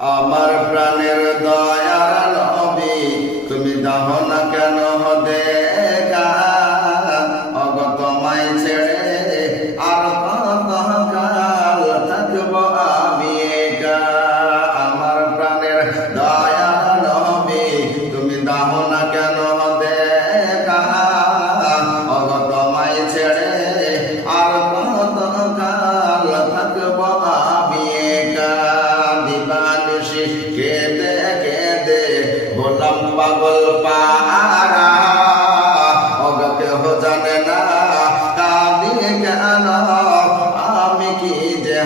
আমার প্রাণের দয়াল হবি তুমি দাহ না কেন হবে অগত মাই ছেড়ে আর আমি আমার প্রাণের তুমি দাহ না কেন দিবানিশি কেঁদে কেঁদে বললাম, পাগল পারা অগ কেহ জানে না, কাঁদিয়ে কেন? আমি কি যে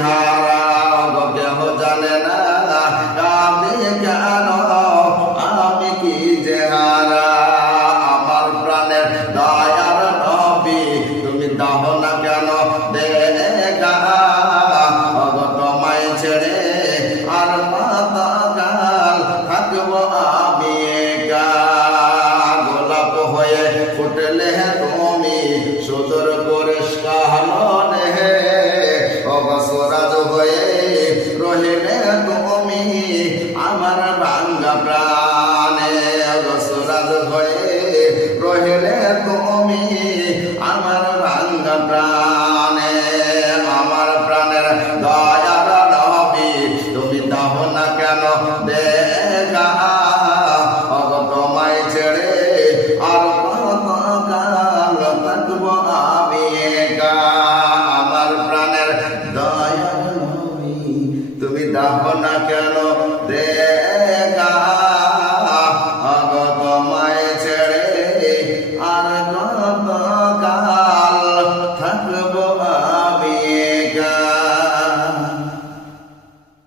ভাঙ্গা প্রাণে অবসরাজ হয়ে রহিলে তুমি আমার ভাঙ্গা প্রাণে, আমার প্রাণের দয়ার নবী না প্রাণের দয়ার তুমি দাহ না কেন দেখা?